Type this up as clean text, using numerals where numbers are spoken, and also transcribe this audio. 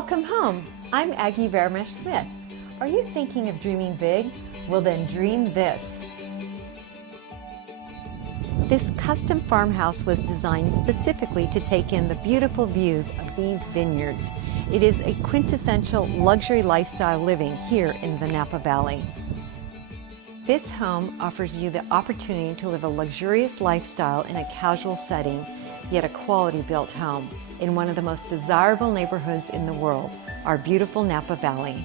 Welcome home. I'm Aggie Vermesh-Smith. Are you thinking of dreaming big? Well then dream this. This custom farmhouse was designed specifically to take in the beautiful views of these vineyards. It is a quintessential luxury lifestyle living here in the Napa Valley. This home offers you the opportunity to live a luxurious lifestyle in a casual setting, yet a quality built home in one of the most desirable neighborhoods in the world, our beautiful Napa Valley.